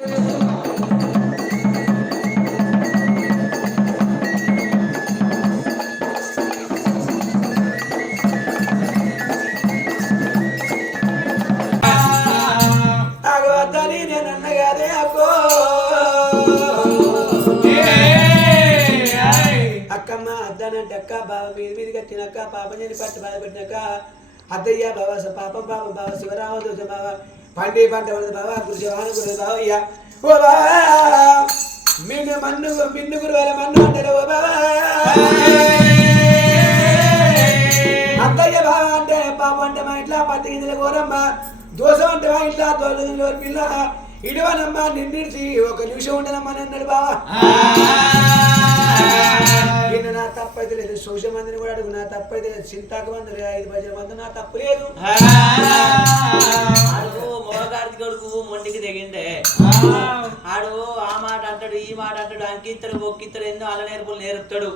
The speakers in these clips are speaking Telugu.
అక్క బావ మీది కట్టినక్క పాపం నేను పట్టు బాధపెట్టినాక అద్దయ్య బావ పాపం పాపం బావ శివరామ దోష బావ పండి పంట పడదు బావ గురుజవాన గురు బావయ్య ఓ బావా మిన్ను మిన్ను వేల మన్ను అంటారు ఓ బావా అద్దయ్య బావ అంటే పాపం అంటే మా ఇంట్లో పత్తి గింజల కోరమ్మ దోశ అంటే మా ఇంట్లో దోశ పిల్ల ఇడవనమ్మా నిన్నిడిచి ఒక నిమిషం ఉండనమ్మా అన్నాడు బావా నిన్ను నా తప్పైతే లేదు సోష మందిని కూడా అడుగు నా తప్పైతే లేదు చింతాకు మంది 5-10 మంది నా తప్పు లేదు మోగాడికి కొడుకు మొండికి తెగిండే ఆడు ఆ మాట అంటాడు ఈ మాట అంటాడు అంకిత్తడు బొక్కిత్తడు ఎన్నో అల్ల నేర్పులు నేర్పుతాడు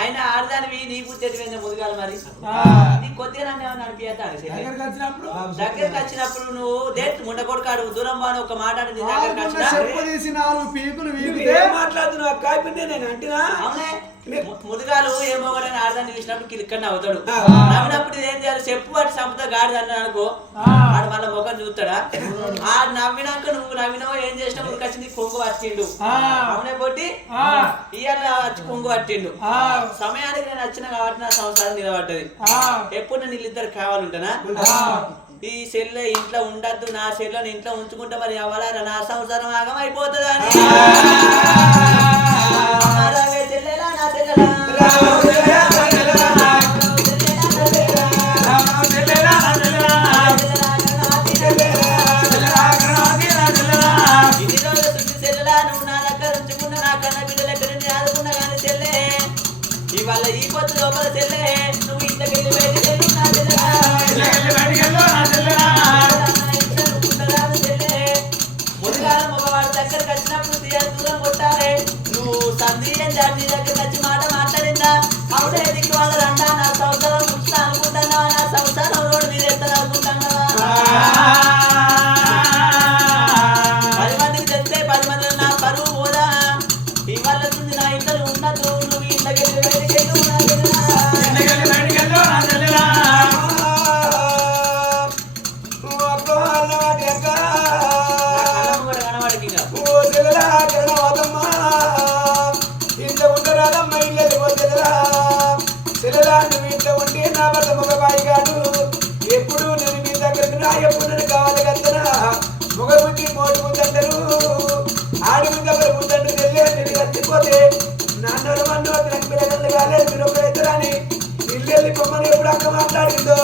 ఆయన ఆడదానివి నీ బుద్ధి ముదిగాలి మరి నీ కొద్దిగా నన్ను ఏమన్నా అనిపిస్తాను దగ్గరికి వచ్చినప్పుడు నువ్వు దేట్ ముండ కొడుకాడు దూరం బాను ఒక మాట దగ్గరికి మాట్లాడుతున్నావు అక్క నేను అంటున్నా అవునే ముదిగాలు ఏమో కూడా ఆడదాన్ని చూసినప్పుడు కిలిక్కని అవుతాడు నవ్వినప్పుడు ఏం చేయాలి చెప్పు వాటి సంపద గాడి అన్నా అనుకో ఆడు మళ్ళీ ముఖం చూస్తాడా ఆ నవ్వినాక నువ్వు నవ్వినావో ఏం చేసినా ఉడికొచ్చింది కొంగు పట్టిండు అవునే పోటీ ఇవాళ వచ్చి కొంగు పట్టిండు సమయానికి నేను వచ్చిన కాబట్టి నా సంసారం నిలబడ్డది ఎప్పుడు నేను వీళ్ళిద్దరు కావాలంటనా ఈ సెల్ ఇంట్లో ఉండద్దు నా సెల్ ఇంట్లో ఉంచుకుంటే మరి ఎవరా నా సంసారం ఆగం అయిపోతుందా అని ఇవాళ ఈ పొద్దు లోపల చెల్లే నువ్వు ఇంట్లోకి వెళ్ళి బయటకు చెల్లే ముదిగాల మగవాడి దగ్గరకు వచ్చినప్పుడు తీయాలి దూరం కొట్టాలి నువ్వు సందేహం జాతి దగ్గరకు వచ్చి మాట మాట్లాడిందా అవునే దిక్కు వాళ్ళు అంటా నా సంసారం ముచ్చుతా అనుకుంటున్నావా నా సంసారం రోడ్డు మీద ఎత్తాను అనుకుంటున్నావా 10 మందికి చెప్తే 10 మంది నా పరువు పోదా ఇవాళ నా ఇంట్లో ఉండదు నువ్వు ఇంట్లోకి వెళ్ళి బయటకు ఎప్పుడు నేను మీ దగ్గరకు రా ఎప్పుడు నేను కావాలి కదనా మొగ బుద్ధి మోటు ముద్దంటారు ఆడి ముందు ఒకరు ముద్దంటు వెళ్ళి నేను చచ్చిపోతే నాన్నోడు మన్నో నాకు పిల్లలు కాలేదు మీరు ఒకరైతే అని ఇల్లు వెళ్ళి పొమ్మని ఎప్పుడు అక్క మాట్లాడిందో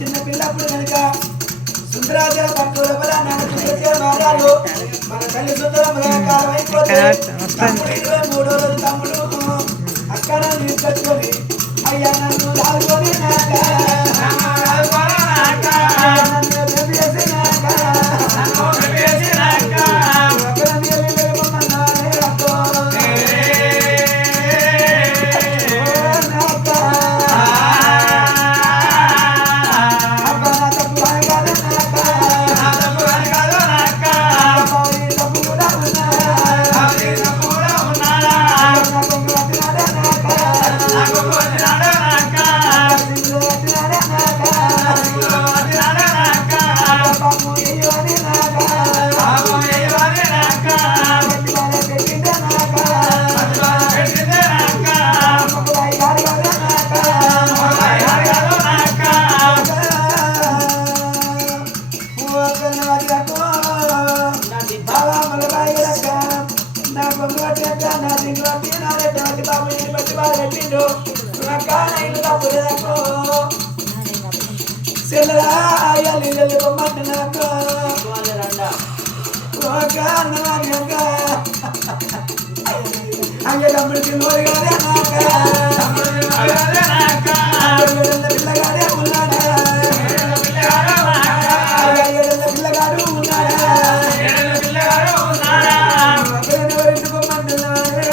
చిన్న పిల్లప్పుడు కనుక సుందరాజ పట్టుల మన తల్లి సుందరముగా కాలం అయిపోతే తమ్ముడు 23వ రోజు తమ్ముడు అక్కడ తీసుకొచ్చుకొని అయ్యా నన్ను దాడుకొని చెల్లెలు బొమ్మంటున్నాక అయ్యే తమ్ముడు చిన్నోడు కాదే పిల్లగాడే ఉన్నాడా పిల్లగాడు ఉన్నాడా ఎవరింటి బొమ్మంటున్నాడే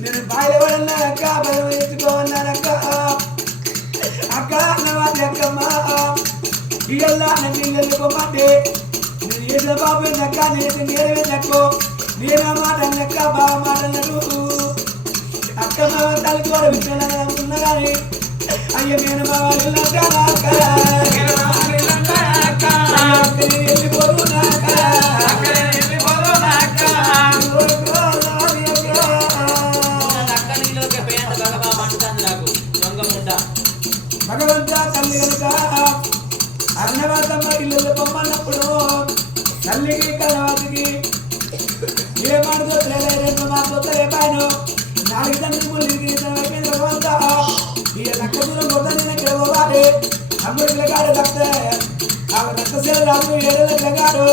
నేను బాయిల పడన్నానక్క బలం ఎత్తుకోవన్నానక్క అక్క అన్నవాది అక్కమ్మా ఇయ్యల్లా నన్ను వెళ్ళిపోమంటే నేను ఏదో బాబు నక్క నేను నేరవేనక్కో నేనా మాట అన్నక్క బాగా మాటన్నారు అక్క బావ తల్లికోర విషయంగా ఉన్నా కానీ అయ్య నేను బాగా వెళ్ళిపోదు భగవంతా తల్లి కనుక అన్నవాతమ్మ ఇల్లు పొమ్మన్నప్పుడు తల్లికి కనవాతికి ఏ మాటతో రెండు మాటతో రేపాను 4 తండ్రి ముల్లికి అయిపోయింది భగవంతా ఈ లక్క దూరం కొట్టని ఇక్కడ పోవాలి అమ్ముడు పిల్లగాడు రక్తశీల రాజు 7 పిల్లగాడు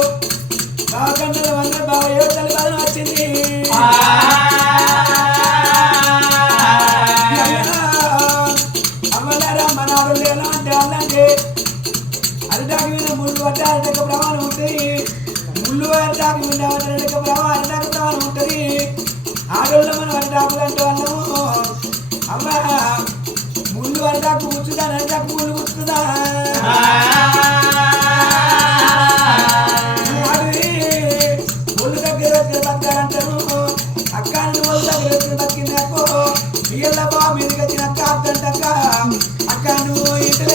బావ కంటల వల్ల బావ 7 తల్లి బాధన వచ్చింది అమ్మలారమ్మనాడు లేనా అంటే అల్లంటే అరిటాకి మీద ముళ్ళు పట్టే అరిటక ప్రమాణం ఉంటుంది ముళ్ళు అరిటాకి మీద అరిటక ప్రమాణం ఉంటుంది ఆడోళ్ళ మనం అరిటాకులు అంటే వాళ్ళము అమ్మ ముళ్ళు అరిటాకు కూర్చుదా అరిటాకు ముళ్ళు కూర్చుదా ముళ్ళు దగ్గర బతకాలంటారు అక్క ఒళ్ళు దగ్గర బతికింది అక్కో ఇయ్యల్ల బా మీదకి వచ్చిన అక్క అద్దంటక్క అక్క నువ్వు ఇంట్లో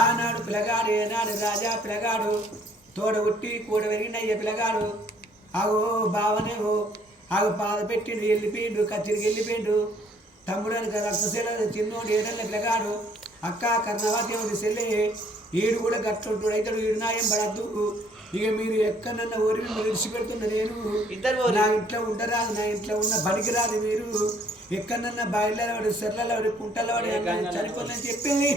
ఆనాడు పిల్లగాడు ఏనాడు రాజా పిల్లగాడు తోడ ఉట్టి కూడ పెరిగినయ్య పిల్లగాడు ఆగో బావనేవో ఆగు పాద పెట్టిండు వెళ్ళిపోయిండు కచ్చిరికి వెళ్ళిపోయిండు తమ్ముడు అని రక్తశీల చిన్నోడు 7 పిల్లగాడు అక్క కర్ణవాద్యం సెల్లే ఈడు కూడా గట్టుంటాడు అయితే ఈడు నాయం పడద్దు ఇక మీరు ఎక్కడన్నా ఊరి మిమ్మల్ని విడిచిపెడుతున్న నేను నా ఇంట్లో ఉండరాదు నా ఇంట్లో ఉన్న బడికి రాదు మీరు ఎక్కడన్నా బాయిల వాడు సెర్ల వాడు కుంటల వాడు చనిపోతుందని చెప్పింది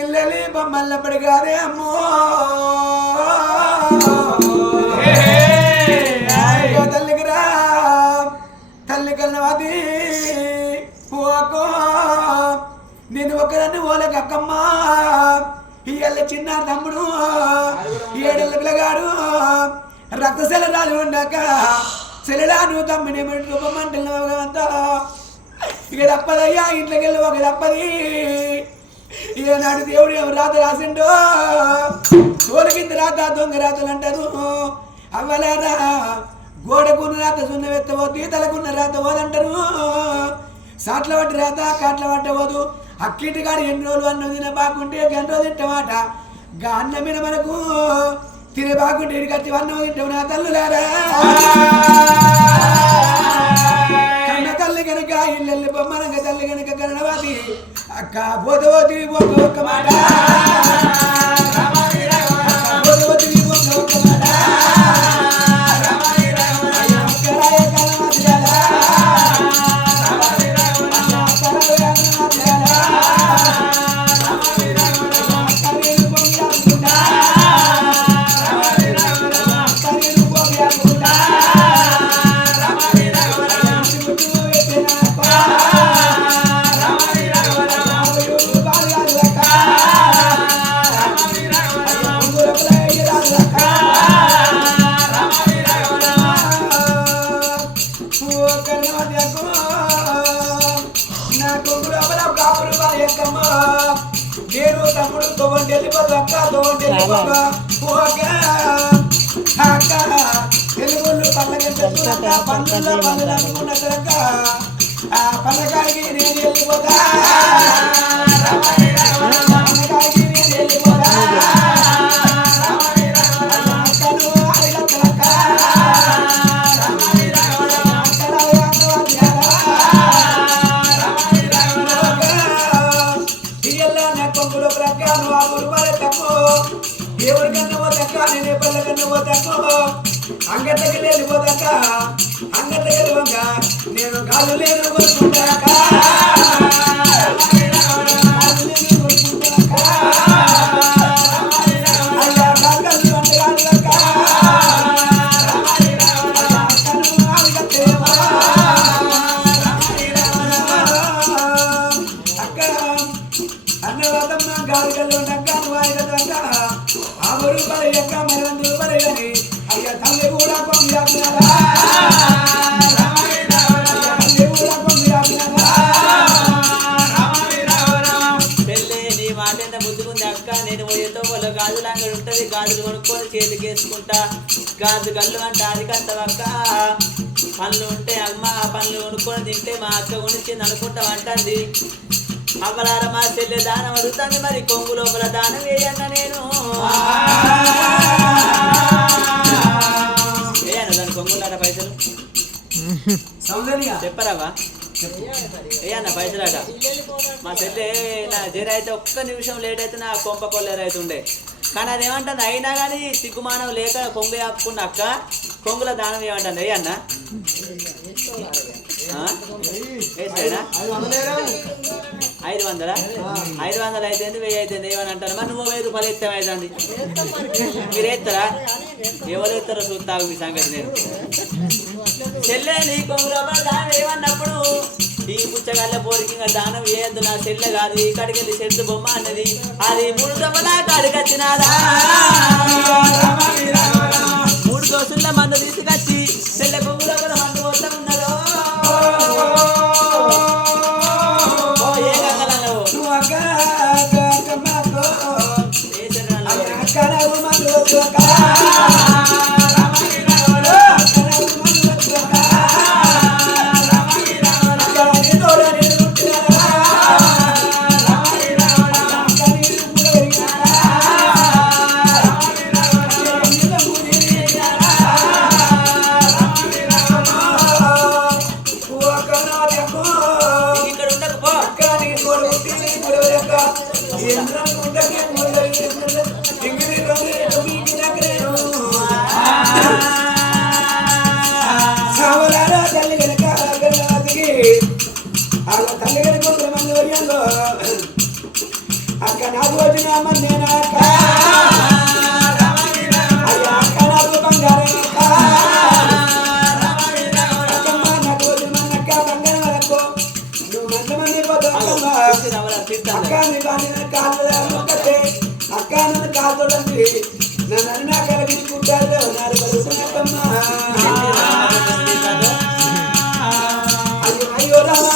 ఇల్లలి బొమ్మల్ల పడిగారే అమ్మో తల్లికి రా తల్లి కన్నవాది పోకో నేను ఒకదాన్ని ఓలకక్కమ్మా ఇయ్యల్ల చిన్న తమ్ముడు 7 పిల్లగాడు రక్తశీల రాజు ఉండాక సెలడా నువ్వు తమ్ముని రూపమంటున్నావుగా ఇక తప్పదయ్యా ఇంట్లోకి వెళ్ళి ఒక తప్పది ఈనాడు దేవుడు ఎవరు రాత రాసిండో తోలకింది రాత దొంగ రాతలు అంటారు అవ్వలేదా గోడకున్న రాత సున్న వెత్తవద్దు తలకున్న రాత పోదంటారు సాట్ల పట్టి రాత కాట్ల పట్టవద్దు అక్కింటి కాడు 8 రోజులు అన్నం తిన బాగుంటే 2 రోజులు తింటామాట గా అన్నం మీద మనకు తినే బాగుంటే ఇడికి వచ్చి అన్నం తింటావు నా తల్లులారా కన్న తల్లి కనుక ఇల్లు బొమ్మనక తల్లి కనుక కరణవాది అక్క పోతవతి ఒక్క మాట పోతవతి ఒక్క మాట పల్లకాడికి నేను వెళ్ళిపోతా పల్లకాడికి నేను వెళ్ళిపోతా అంగట్టకి వెళ్ళిపోతాక అంగట్టకి వెళ్ళిపోక నేను కాదు లేదు కొనుక్కుంటాక అక్కడ అన్నవాదమ్మ గాలికల్లో నక్కాను వాయిదక్క ఆ రూపాయలు ఎక్క మరి 100 రూపాయలు కానీ అయ్యా తల్లి కూడా పొందాకున్నారా నేను పోయేతో వాళ్ళ గాజులు అంగడి ఉంటుంది గాజులు కొనుక్కొని చేతికి వేసుకుంటా గాజు కళ్ళు అంటే అది కట్టవక్క పనులు ఉంటే అమ్మ పనులు కొనుక్కొని తింటే మా అక్క కొనిచ్చింది అనుకుంటా అంటుంది అవ్వలార మా చెల్లె దానం అడుగుతాను మరి కొంగు లోపల దానం వేయన్న నేను వేయను దాని కొంగులాట పైసలు చెప్పరావా ఏయన్న పైసలాట మా చెల్లె నా జర అయితే ఒక్క నిమిషం లేట్ అయితే నా కొంప కొల్లేరు అవుతుండే కానీ అదేమంటుంది అయినా కానీ సిగ్గుమానం లేక కొంగు ఆపుకున్న అక్క కొంగుల దానం ఏమంటుంది అన్న 500 అయితే 1000 అయితే ఏమని అంటారు మరి నువ్వు 1000 రూపాయలు ఎత్తే అవుతుంది మీరు ఎత్తారా ఎవరు ఎత్తారో చూస్తావు మీ సంగతి నేను చెల్లె నీ కొంగులో దానం ఏమన్నప్పుడు ఈ పుచ్చగాళ్ళ పోరికి దానం వేయద్దు నా చెల్లె కాదు ఇక్కడికి వెళ్ళి చెట్టు బొమ్మ అన్నది అది 3 దొమ్మలా కాడికి వచ్చినాదా 3 దోసుల మందు తీసుకొచ్చి చెల్లె కొంగులో మందు మొత్తం ఉన్నదో అక్క నాకు వచ్చిన నేనా నాకు బంగారం నాకు వచ్చిన బంగారం నువ్వు మంచి అక్క అక్క నన్ను కాదుడండి నన్ను అన్నా కలిగించుకుంటారు నాలుగు కలుగుతున్నమ్మా అయ్యో రామా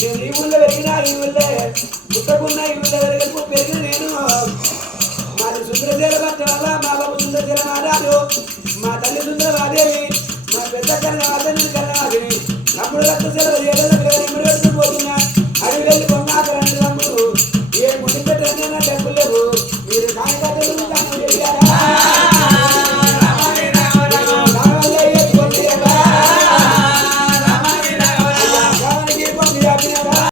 నేను ఈ ఊళ్ళో పెరిగినా ఈ ఊళ్ళో పుట్టకున్నా ఈ ఊళ్ళో పెరిగిన నేను మాది సుందరశీల భర్త వల్ల మా బాబు సుందరశీల మహారాజు మా తల్లి సుందరమాదేవి మా పెద్ద కన్నా కన్నా అప్పుడు రక్తశీల